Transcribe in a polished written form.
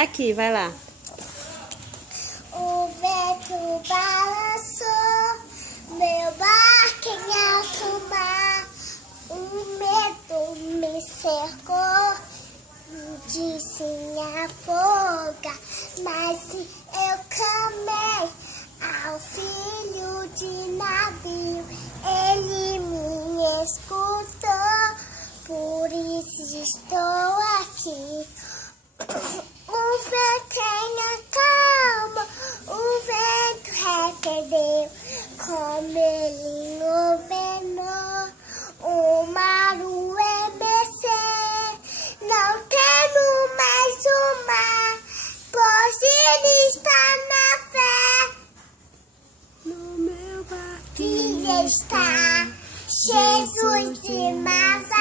até aqui, vai lá. O vento balançou meu barco em alto mar. O medo me cercou, me disse em afoga, mas eu clamei ao filho de navio. Ele me escutou, por isso estou aqui. O vento tenha calma, o vento repreendeu, como ele ordenou, o mar o emecer. Não temo mais o mar, pois ele está na fé. No meu barquinho Filho está Jesus de Nazaré.